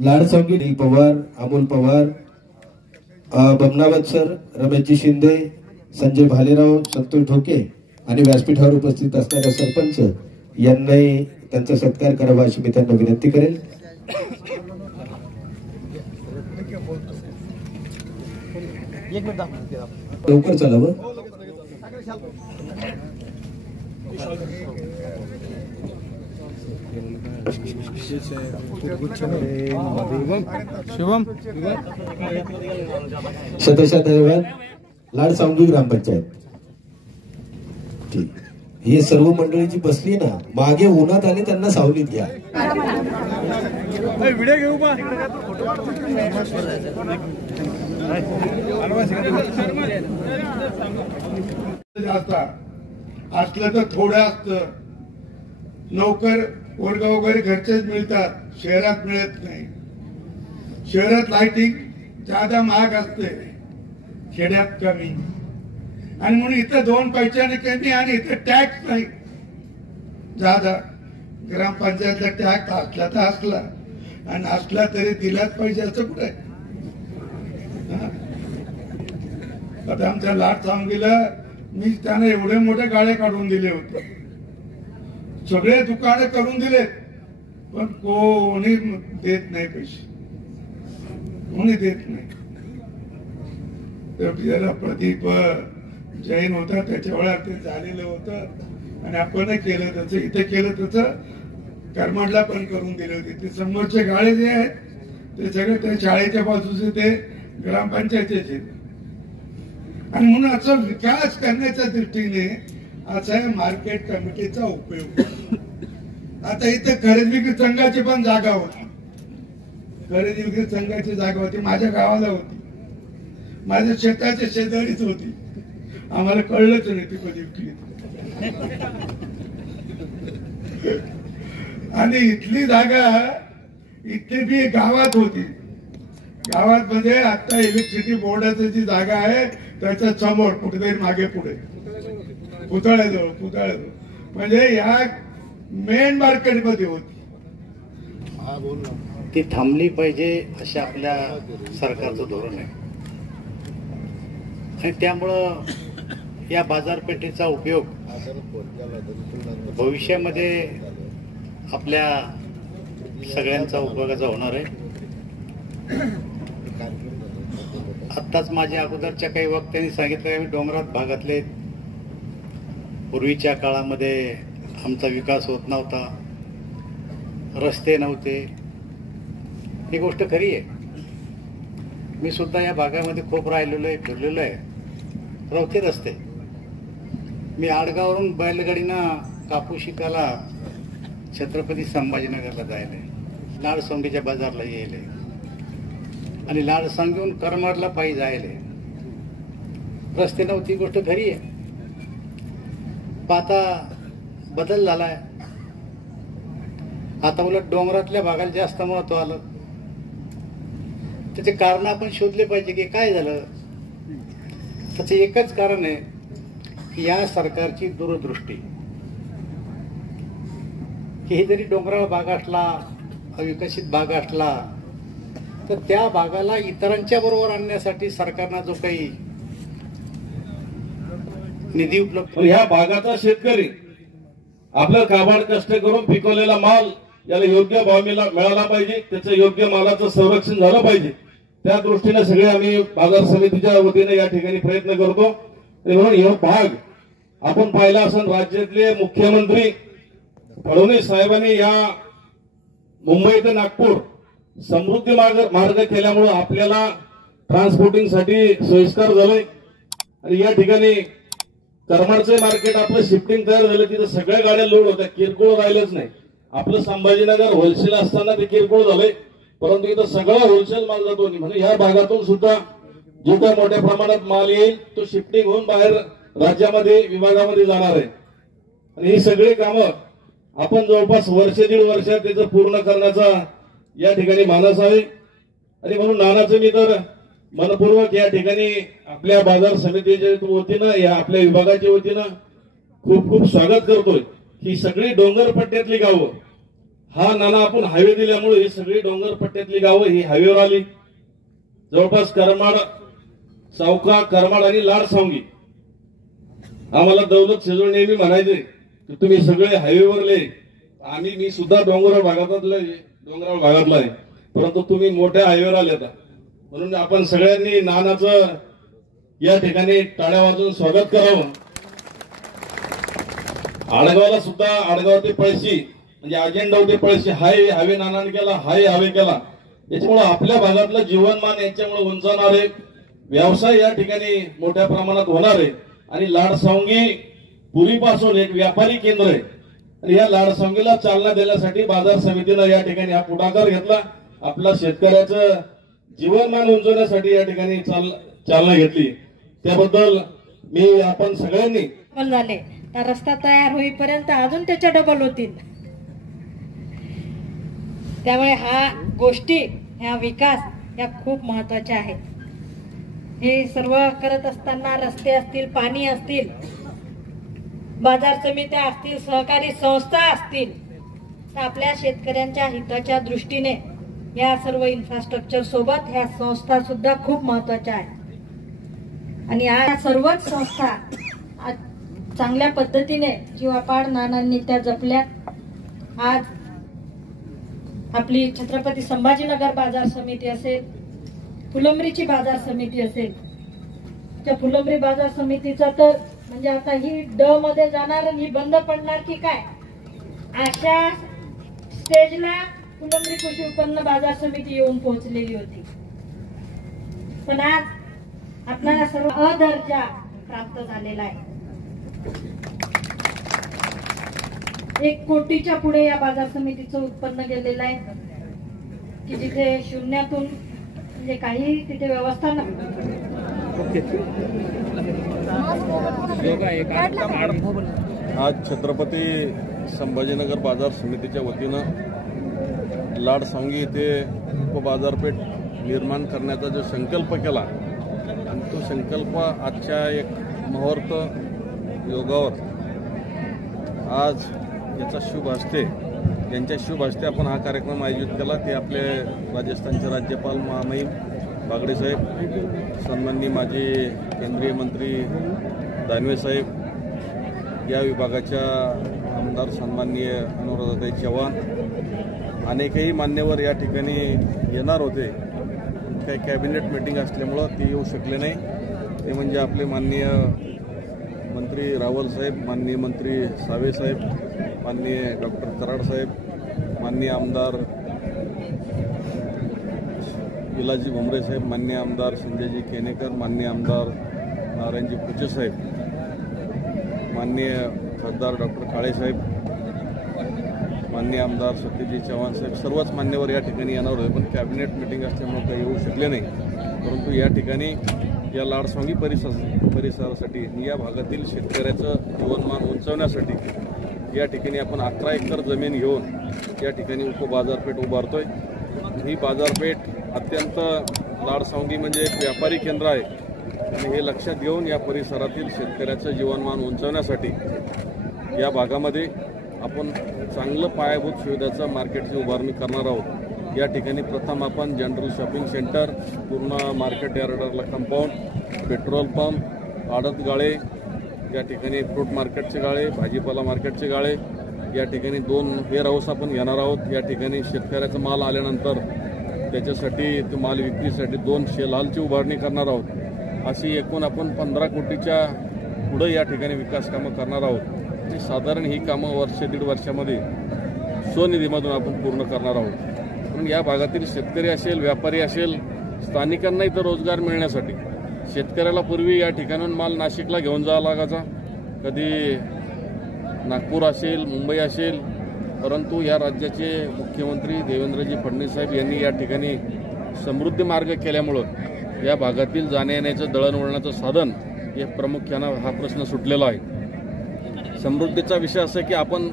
लाडसांगी D Pawar, Amol Pawar, बमनावत sir, Rameshji Shinde, Sanjay Bhalerao, Santosh Dhoke आणि व्यासपीठावर उपस्थित असणाऱ्या सरपंच यांनी त्यांचा सत्कार करावा अशी मी त्यांना विनंती करेल. लवकर चालावं. शुभम शतशः धन्यवाद. लाडसांगी ग्रामपंचायत ठीक. ही सर्व मंडळी जी बसली ना मागे उन्हात आली त्यांना सावलीत घ्या. व्हिडिओ घेऊ बा. असलं तर थोडं असतं. नोकर वर्ग वगैरे घरचेच मिळतात, शहरात मिळत नाही. शहरात लाइटिंग ज्यादा महाग असते, खेड्यात कमी. आणि म्हणून इथं 2 पैशाने कमी आणि इथं टॅक्स नाही ज्यादा. ग्रामपंचायतला टॅक्स असला तर असला आणि असला तरी दिलाच पाहिजे असं कुठे. आता आमच्या लाडसांगीला मी त्यांना एवढे मोठे गाळे काढून दिले होते, सगळे दुकाने करून दिले, पण कोणी देत नाही पैसे, कोणी देत नाही. जरा प्रदीप जैन होता त्याच्या वेळा ते झालेलं होतं आणि आपण केलं तसं, इथे केलं तसं करमाडला पण करून दिले होते. ते समोरचे गाळे जे आहेत ते सगळे त्या शाळेच्या बाजूचे ते ग्रामपंचायतीचे. आणि म्हणून असा विकास करण्याच्या दृष्टीने असा मार्केट कमिटीचा उपयोग. आता इथे खरेदी विक्री संघाची पण जागा होती, खरेदी विक्री संघाची जागा होती, माझ्या गावाला होती, माझ्या शेताच्या शेजारीच होती. आम्हाला कळलंच नाही ती कधी विकली. आणि इथली जागा इथे बी गावात होती. गावात म्हणजे आता इलेक्ट्रिसिटी बोर्डाची जी जागा आहे त्याच्या समोर कुठेतरी मागे पुढे पुतळ्याजवळ म्हणजे या मेन मार्केट मध्ये होती. ती थांबली पाहिजे अशा आपल्या सरकारचं धोरण आहे. आणि त्यामुळं या बाजारपेठेचा उपयोग भविष्यामध्ये आपल्या सगळ्यांचा उपयोगाचा होणार आहे. आत्ताच माझ्या अगोदरच्या काही वक्त्यांनी सांगितलं आम्ही डोंगरात भागातले, पूर्वीच्या काळामध्ये आमचा विकास होत नव्हता, रस्ते नव्हते. ही गोष्ट खरी आहे. मी सुद्धा या भागामध्ये खूप राहिलेलो आहे, फिरलेलो आहे. नव्हते रस्ते. मी आडगावरून बैलगाडीनं कापूस शिकायला छत्रपती संभाजीनगरला जायले, लाडसांगीच्या बाजारला यायले आणि लाडसांगीहून करमाडला पायी जायले. रस्ते नव्हती, गोष्ट खरी आहे. आता बदल झालाय. आता उलट डोंगरातल्या भागाला जास्त महत्व आलं. त्याचे कारण आपण शोधले पाहिजे की काय झालं. त्याचं एकच कारण आहे की या सरकारची दूरदृष्टी. हे जरी डोंगराळ भाग असला, अविकसित भाग असला, तर त्या भागाला इतरांच्या बरोबर आणण्यासाठी सरकारनं जो काही निधी उपलब्ध, ह्या भागाचा शेतकरी आपलं काबाड कष्ट करून पिकवलेला माल याला योग्य भाव मिळाला पाहिजे, त्याचं योग्य मालाचं संरक्षण झालं पाहिजे. त्या दृष्टीने सगळे आम्ही बाजार समितीच्या वतीने या ठिकाणी प्रयत्न करतो. म्हणून हा भाग आपण पाहिला असून राज्यातले मुख्यमंत्री फडणवीस साहेबांनी या मुंबई ते नागपूर समृद्धी मार्ग केल्यामुळे आपल्याला ट्रान्सपोर्टिंग साठी सोयीस्कर झालंय. आणि या ठिकाणी करमाडचं मार्केट आपलं शिफ्टिंग तयार झालं, तिथं सगळ्या गाड्या लोड होत्या, किरकोळ राहिलंच नाही. आपलं संभाजीनगर होलसेल असताना ते किरकोळ झालंय, परंतु इथं सगळा होलसेल माल जातो. म्हणजे ह्या भागातून सुद्धा जो काय मोठ्या प्रमाणात माल येईल तो शिफ्टिंग होऊन बाहेर राज्यामध्ये विभागामध्ये जाणार आहे. आणि ही सगळी कामं आपण जवळपास वर्ष दीड वर्षात त्याचं पूर्ण करण्याचा या ठिकाणी मानस आहे. आणि म्हणून नानाचं मी तर मनपूर्वक या ठिकाणी आपल्या बाजार समितीच्या वतीनं, या आपल्या विभागाच्या वतीनं खूप खूप स्वागत करतोय. ही सगळी डोंगर पट्ट्यातली गावं हा नाना आपण हायवे दिल्यामुळे ही सगळी डोंगर पट्ट्यातली गावं ही हायवेवर आली. जवळपास करमाड, चौका, करमाड आणि लाडसावंगी. आम्हाला दौलत शेजवळ नेहमी म्हणायचे की तुम्ही सगळे हायवेवरले, मी सुद्धा डोंगराळ भागातला आहे, परंतु तुम्ही मोठ्या हायवेवर आले आता. म्हणून आपण सगळ्यांनी नानाचं या ठिकाणी टाळ्या वाजवून स्वागत करावं. आडगावला सुद्धा, आडगाव ते पळशी म्हणजे अजेंडा ते पळशी हाय हवे नानाने केला, हाय हवे केला. याच्यामुळे आपल्या भागातलं जीवनमान यांच्यामुळे उंचावणार आहे. व्यवसाय या ठिकाणी मोठ्या प्रमाणात होणार आहे. आणि लाडसावंगी पूर्वीपासून एक व्यापारी केंद्र आहे. आणि या लाडसावंगीला चालना देण्यासाठी बाजार समितीनं या ठिकाणी हा पुढाकार घेतला. आपल्या शेतकऱ्याचं जीवनमान उंचवण्यासाठी या ठिकाणी चालना घेतली. त्याबद्दल मी आपण सगळ्यांनी झाले. त्या रस्ता तयार होईपर्यंत अजून त्याच्या डबल होतील. त्यामुळे ह्या गोष्टी, ह्या विकास या खूप महत्वाच्या आहेत. हे सर्व करत असताना रस्ते असतील, पाणी असतील, बाजार समित्या असतील, सहकारी संस्था असतील, तर आपल्या शेतकऱ्यांच्या हिताच्या दृष्टीने या सर्व इन्फ्रास्ट्रक्चर सोबत ह्या संस्था सुद्धा खूप महत्वाच्या आहेत. आणि या सर्वच संस्था चांगल्या पद्धतीने जीवापाड नानांनी त्या जपल्या. आज आपली छत्रपती संभाजीनगर बाजार समिती असेल, फुलंब्रीची बाजार समिती असेल, त्या फुलंब्री बाजार समितीचा तर म्हणजे आता ही ड मध्ये जाणार आणि ही बंद पडणार की काय, अशा स्टेजला फुलंब्री कृषी उत्पन्न बाजार समिती येऊन पोहोचलेली होती. पण आज आपल्याला सर्व अदर्जा प्राप्त झालेला आहे. 1 कोटीच्या पुढे या बाजार समितीचं उत्पन्न गेलेलं आहे की जिथे शून्यातून म्हणजे काही तिथे व्यवस्था नाही. आज छत्रपती संभाजीनगर बाजार समितीच्या वतीनं लाडसावंगी येथे उपबाजारपेठ निर्माण करण्याचा जो संकल्प केला आणि तो संकल्प आजच्या एक मुहूर्त योगावर आज याचा शुभ हस्ते, यांच्या शुभ हस्ते आपण हा कार्यक्रम आयोजित केला. ते आपले राजस्थानचे राज्यपाल महामहिम बागडे साहेब, सन्माननीय माजी केंद्रीय मंत्री दानवे साहेब, या विभागाच्या आमदार सन्माननीय अनुराधाताई चव्हाण, अनेकही मान्यवर या ठिकाणी येणार होते. काही कॅबिनेट मीटिंग असल्यामुळं ते येऊ शकले नाही. ते म्हणजे आपले माननीय मंत्री रावल साहेब, माननीय मंत्री सावे साहेब, माननीय डॉक्टर कराड साहेब, माननीय आमदार इलाजी भुमरे साहेब, माननीय आमदार संजयजी केनेकर, माननीय आमदार नारायणजी कुचे साहेब, माननीय खासदार डॉक्टर काळे साहेब, माननीय आमदार सत्यजी चव्हाण साहेब, सर्वच मान्यवर या ठिकाणी येणार होते. पण कॅबिनेट मीटिंग असल्यामुळे काही येऊ शकले नाही. परंतु या ठिकाणी या लाडसावंगी परिसरासाठी, या भागातील शेतकऱ्याचं जीवनमान उंचावण्यासाठी या ठिकाणी आपण 11 एकर जमीन घेऊन या ठिकाणी उपबाजारपेठ उभारतोय. ही बाजारपेठ अत्यंत लाडसावंगी म्हणजे एक व्यापारी केंद्र आहे आणि हे लक्षात घेऊन या परिसरातील शेतकऱ्याचं जीवनमान उंचावण्यासाठी या भागामध्ये आपण चांगलं पायाभूत सुविधाचं मार्केटची उभारणी करणार आहोत. या ठिकाणी प्रथम आपण जनरल शॉपिंग सेंटर, पूर्ण मार्केट यार्डला कंपाऊंड, पेट्रोल पंप, आडत गाळे, या ठिकाणी फ्रूट मार्केटचे गाळे, भाजीपाला मार्केटचे गाळे, या ठिकाणी 2 वेअर हाऊस आपण घेणार आहोत. या ठिकाणी शेतकऱ्याचा माल आल्यानंतर त्याच्यासाठी तो माल विक्रीसाठी 2 शेल हॉलची उभारणी करणार आहोत. अशी एकूण आपण 15 कोटीच्या पुढे या ठिकाणी विकास कामं करणार आहोत. आणि साधारण ही कामं वर्ष 1.5 वर्षामध्ये स्वनिधीमधून आपण पूर्ण करणार आहोत. म्हणून या भागातील शेतकरी असेल, व्यापारी असेल, स्थानिकांनाही तर रोजगार मिळण्यासाठी, शेतकऱ्याला पूर्वी या ठिकाणून माल नाशिकला घेऊन जावा लागायचा, कधी नागपूर असेल, मुंबई असेल. परंतु या राज्याचे मुख्यमंत्री देवेंद्रजी फडणवीस साहेब यांनी या ठिकाणी समृद्धी मार्ग केल्यामुळं या भागातील जाण्या येण्याचं दळणवळणाचं साधन हे प्रामुख्यानं हा प्रश्न सुटलेला आहे. समृद्धीचा विषय असा की आपण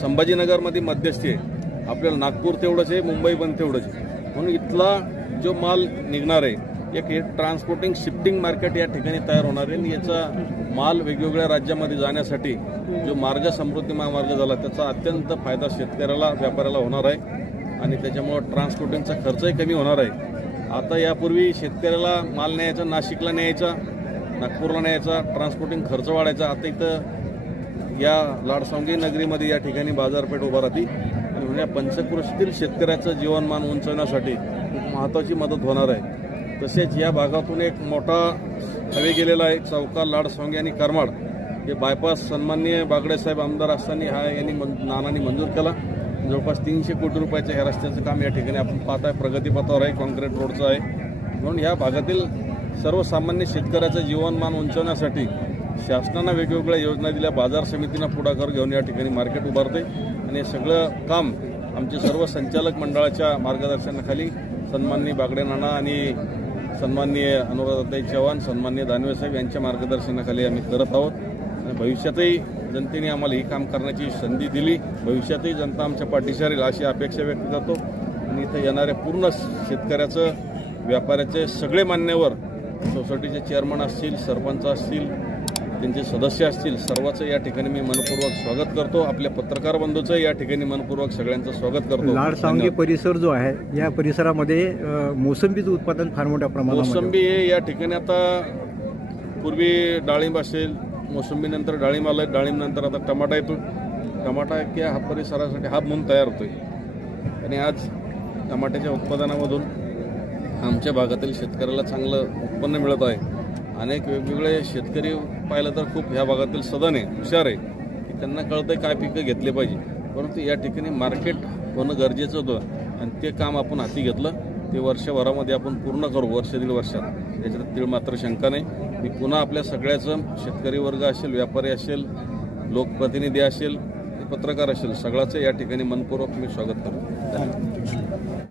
संभाजीनगरमध्ये मध्यस्थी आहे, आपल्याला नागपूर तेवढंच आहे, मुंबई पण तेवढंच आहे. म्हणून इथला जो माल निघणार आहे, एक ट्रान्सपोर्टिंग शिफ्टिंग मार्केट या ठिकाणी तयार होणार आहे आणि याचा माल वेगवेगळ्या राज्यामध्ये जाण्यासाठी जो मार्ग समृद्धी महामार्ग झाला त्याचा अत्यंत फायदा शेतकऱ्याला व्यापाऱ्याला होणार आहे आणि त्याच्यामुळं ट्रान्सपोर्टिंगचा खर्चही कमी होणार आहे. आता यापूर्वी शेतकऱ्याला माल न्यायचा, नाशिकला न्यायचा, नागपूरला न्यायचा, ट्रान्सपोर्टिंग खर्च वाढायचा. आता इथं या लाडसावंगी नगरीमध्ये या ठिकाणी बाजारपेठ उभा राहते आणि म्हणजे पंचक्रोशीतील शेतकऱ्याचं जीवनमान उंचवण्यासाठी खूप महत्त्वाची मदत होणार आहे. तसेच या भागातून एक मोठा हायवे गेलेला आहे, चौका लाडसावंगी आणि करमाड. हे बायपास सन्माननीय बागडे साहेब आमदार असताना यांनी नानांनी मंजूर केला. जवळपास 300 कोटी रुपयाच्या ह्या रस्त्याचं काम या ठिकाणी आपण पाहताय, प्रगतीपथावर आहे, कॉन्क्रीट रोडचं आहे. म्हणून या भागातील सर्वसामान्य शेतकऱ्याचं जीवनमान उंचवण्यासाठी शासनानं वेगवेगळ्या योजना दिल्या. बाजार समितीनं पुढाकार घेऊन या ठिकाणी मार्केट उभारते आणि हे सगळं काम आमचे सर्व संचालक मंडळाच्या मार्गदर्शनाखाली सन्माननीय बागडे नाना आणि सन्माननीय अनुराधाताई चव्हाण, सन्माननीय दानवे साहेब यांच्या मार्गदर्शनाखाली आम्ही करत आहोत. आणि भविष्यातही जनतेने आम्हाला ही काम करण्याची संधी दिली. भविष्यातही जनता आमच्या पाठीशी राहील अशी अपेक्षा व्यक्त करतो. आणि इथं येणाऱ्या पूर्ण शेतकऱ्याचं, व्यापाऱ्याचे सगळे मान्यवर, सोसायटीचे चेअरमन असतील, सरपंच असतील, त्यांचे सदस्य असतील, सर्वांचं या ठिकाणी मी मनपूर्वक स्वागत करतो. आपल्या पत्रकार बंधूचं या ठिकाणी मनपूर्वक सगळ्यांचं स्वागत करतो. लाडसावंगी परिसर जो आहे या परिसरामध्ये मोसंबीचं उत्पादन फार मोठ्या प्रमाणात. मोसंबी हे या ठिकाणी आता पूर्वी डाळिंब असेल, मोसंबीनंतर डाळिंब आलं, डाळिंबनंतर आता टमाटा येतो. टमाटा या हा परिसरासाठी हाब म्हणून तयार होतोय आणि आज टमाट्याच्या उत्पादनामधून आमच्या भागातील शेतकऱ्याला चांगलं उत्पन्न मिळत आहे. अनेक वेगवेगळे शेतकरी पाहिलं तर खूप ह्या भागातील सदन आहे, हुशार आहे की त्यांना कळतंय काय पिकं घेतले पाहिजे. परंतु या ठिकाणी मार्केट होणं गरजेचं होतं आणि ते काम आपण हाती घेतलं. ते वर्षभरामध्ये आपण पूर्ण करू, वर्ष दीड वर्षात. याच्यात तीळ मात्र शंका नाही. मी पुन्हा आपल्या सगळ्याचं, शेतकरी वर्ग असेल, व्यापारी असेल, लोकप्रतिनिधी असेल, पत्रकार असेल, सगळ्याचं या ठिकाणी मनपूर्वक मी स्वागत करतो.